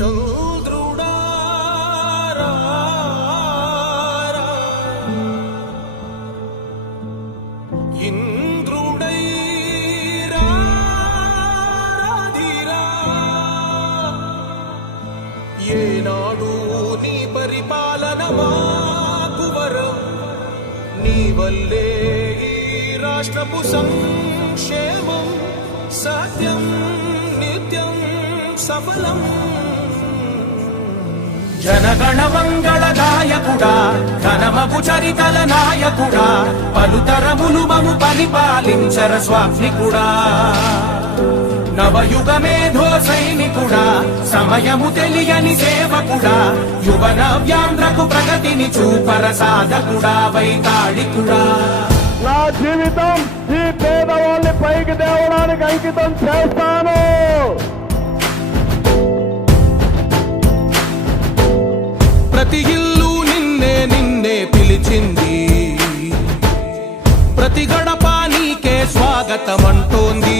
చంద్రుడా ఇంద్రుడై రాధిరా ఏనాడు నీ పరిపాలన మాకు వరం నీ వల్లే ఈ రాష్ట్రపు సంక్షేమం సత్యం నిత్యం సఫలం జనగణ మంగళ గాయకుడా ఘనమగు చరితల నాయకుడా పలుతరములు మము పరిపాలించర స్వామికుడా నవయుగ మేధో సైనికుడా సమయము తెలియని సేవకుడా యువన వ్యాంధ్రకు ప్రగతిని చూపర సాధకుడా వైతాళికుడా నా జీవితం ఈ పేదవాళ్ళని పైకి తేవడానికి అంకితం చేస్తాను. ప్రతి ఇల్లు నిన్నే నిన్నే పిలిచింది ప్రతి గడప నీకే స్వాగతం అంటోంది